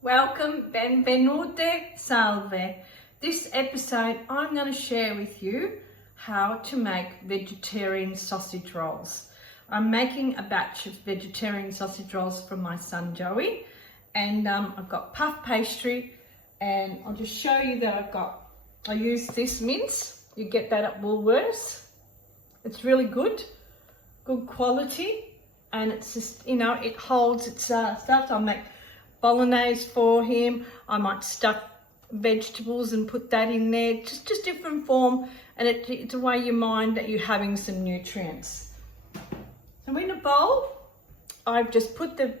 Welcome, benvenute, salve. This episode I'm going to share with you how to make vegetarian sausage rolls. I'm making a batch of vegetarian sausage rolls for my son Joey, and I've got puff pastry, and I'll just show you that I use this mince. You get that at Woolworths. It's really good quality, and it's just, it holds its stuff. I'll make bolognese for him. I might stuff vegetables and put that in there, just different form, and it's a way you mind that you're having some nutrients. So in a bowl, I've just put the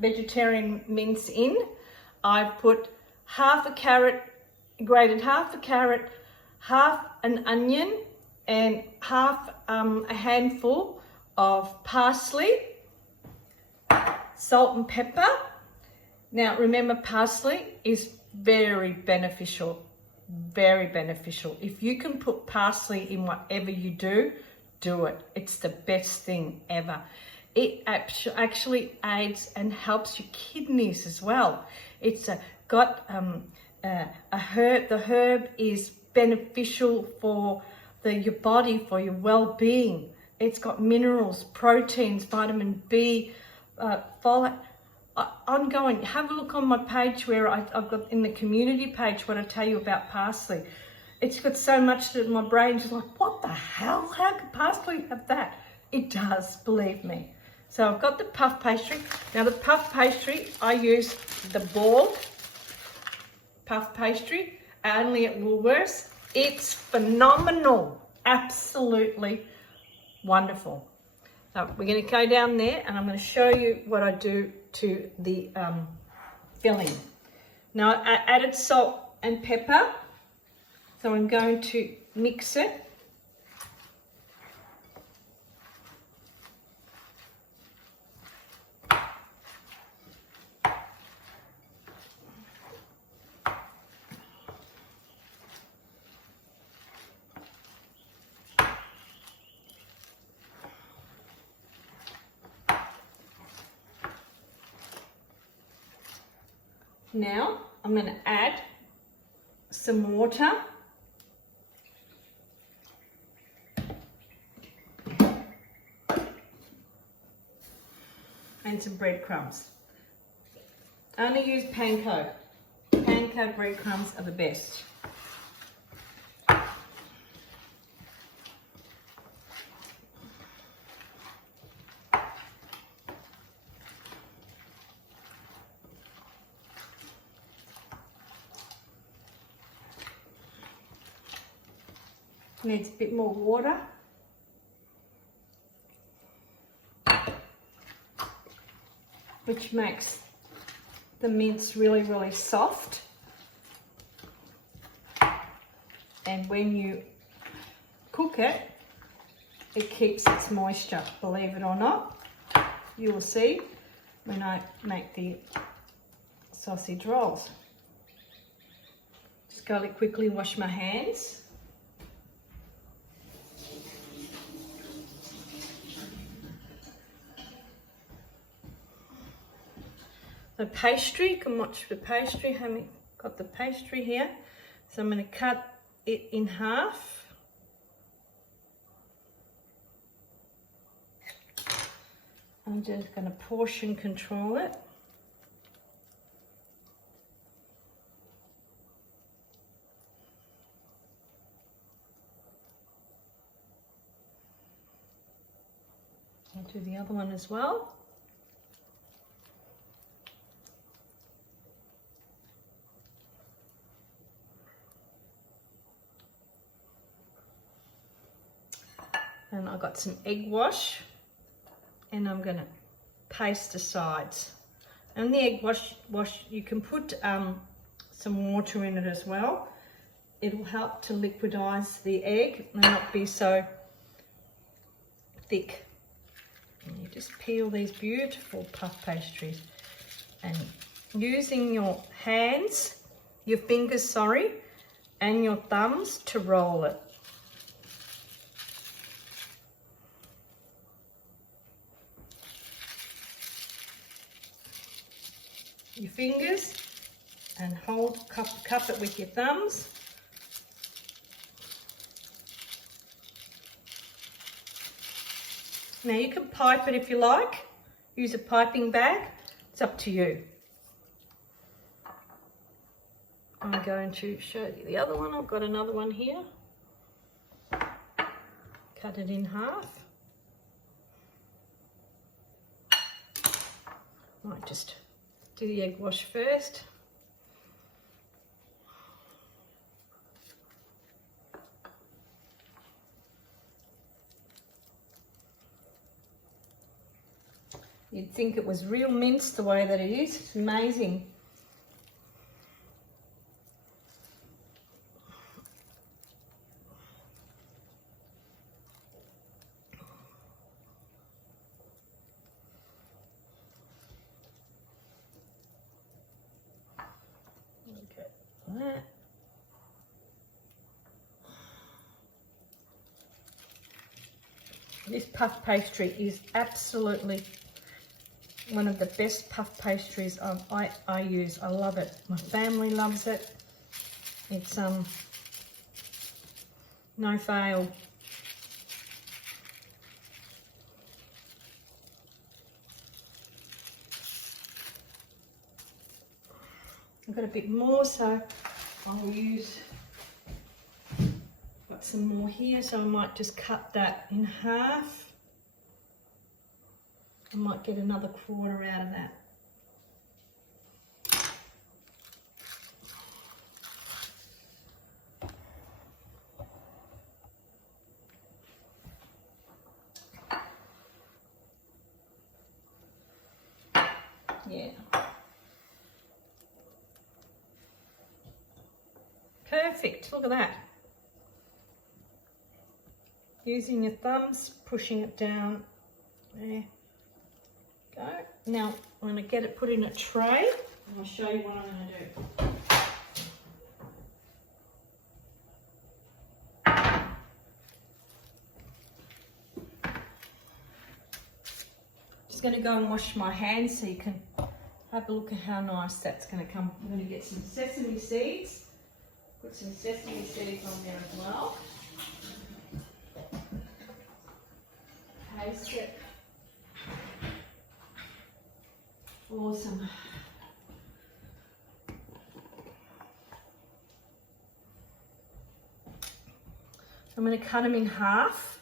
vegetarian mince in. I've put half a carrot, grated half a carrot, half an onion, and half a handful of parsley, salt and pepper. Now remember, parsley is very beneficial, very beneficial. If you can put parsley in whatever you do, do it. It's the best thing ever. It actually aids and helps your kidneys as well. It's got a herb. The herb is beneficial for your body, for your well-being. It's got minerals, proteins, vitamin B, folate. Ongoing. Have a look on my page where I've got in the community page what I tell you about parsley. It's got so much that my brain's just like, what the hell? How could parsley have that? It does, believe me. So I've got the puff pastry. Now the puff pastry, I use the Borg Puff Pastry, only at Woolworths. It's phenomenal, absolutely wonderful. So we're going to go down there, and I'm going to show you what I do to the filling. Now I added salt and pepper, so I'm going to mix it. Now I'm going to add some water and some breadcrumbs. I only use panko. Panko breadcrumbs are the best. Needs a bit more water. Which makes the mince really, really soft. And when you cook it, it keeps its moisture, believe it or not. You will see when I make the sausage rolls. Just gotta quickly wash my hands. The pastry, you can watch the pastry. I've got the pastry here. So I'm going to cut it in half. I'm just going to portion control it. I'll do the other one as well. And I've got some egg wash, and I'm going to paste the sides. And the egg wash you can put some water in it as well. It'll help to liquidize the egg and not be so thick. And you just peel these beautiful puff pastries, and using your hands, your fingers, and your thumbs to roll it. your fingers and cup it with your thumbs. Now you can pipe it if you like, use a piping bag, it's up to you. I'm going to show you the other one. I've got another one here. Cut it in half. Might just do the egg wash first. You'd think it was real mince the way that it is. It's amazing. Okay, that. This puff pastry is absolutely one of the best puff pastries I use. I love it. My family loves it. It's no fail. I've got a bit more, so I'll use, got some more here, so I might just cut that in half. I might get another quarter out of that. Yeah. Perfect, look at that. Using your thumbs, pushing it down. There. Go. Now I'm going to get it put in a tray and I'll show you what I'm going to do. Just going to go and wash my hands so you can have a look at how nice that's going to come. I'm going to get some sesame seeds. Put some sesame seeds on there as well. Paste it. Awesome. I'm going to cut them in half.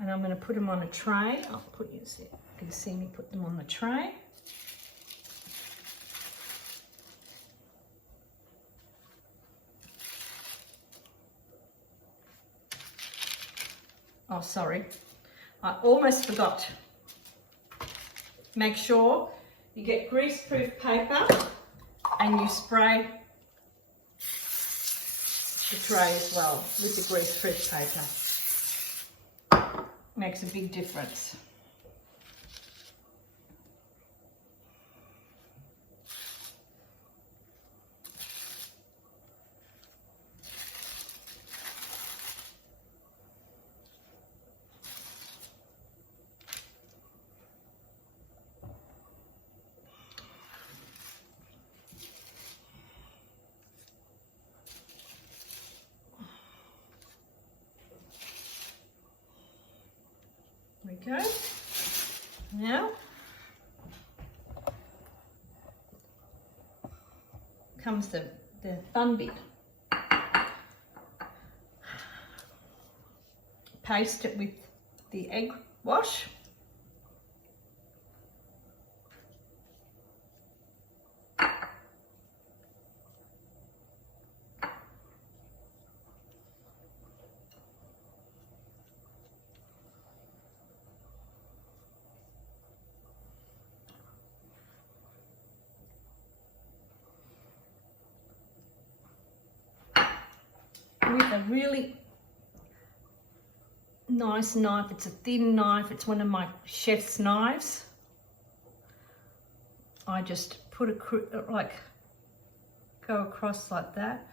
And I'm going to put them on a tray. I'll put you can see me put them on the tray. Oh, sorry, I almost forgot. Make sure you get greaseproof paper and you spray the tray as well with the greaseproof paper. Makes a big difference. There we go. Now comes the fun bit. Paste it with the egg wash. With a really nice knife. It's a thin knife. It's one of my chef's knives. I just put go across like that.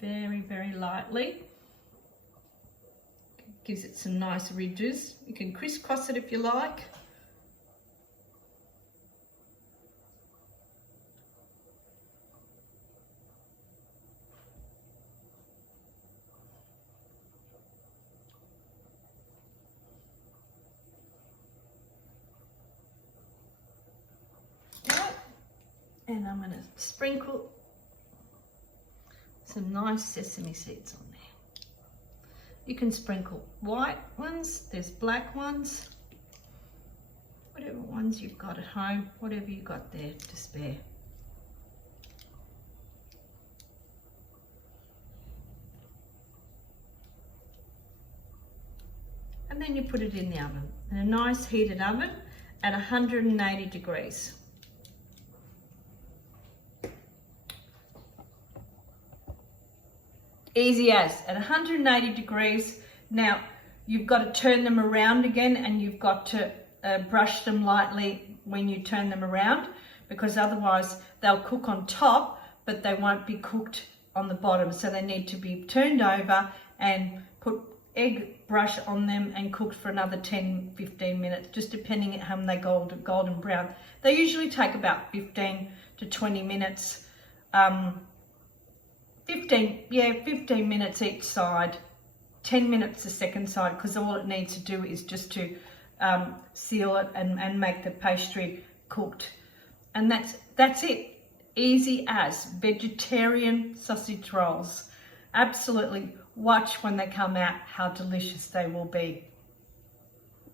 Very, very lightly. Gives it some nice ridges. You can crisscross it if you like. And I'm going to sprinkle some nice sesame seeds on there. You can sprinkle white ones, there's black ones, whatever ones you've got at home, whatever you've got there to spare. And then you put it in the oven, in a nice heated oven at 180 degrees. Easy as, at 180 degrees. Now you've got to turn them around again, and you've got to brush them lightly when you turn them around, because otherwise they'll cook on top but they won't be cooked on the bottom. So they need to be turned over and put egg brush on them and cooked for another 10-15 minutes, just depending on how they golden brown. They usually take about 15 to 20 minutes. 15 minutes each side, 10 minutes the second side, because all it needs to do is just to seal it and make the pastry cooked. And that's it. Easy as vegetarian sausage rolls. Absolutely watch when they come out how delicious they will be.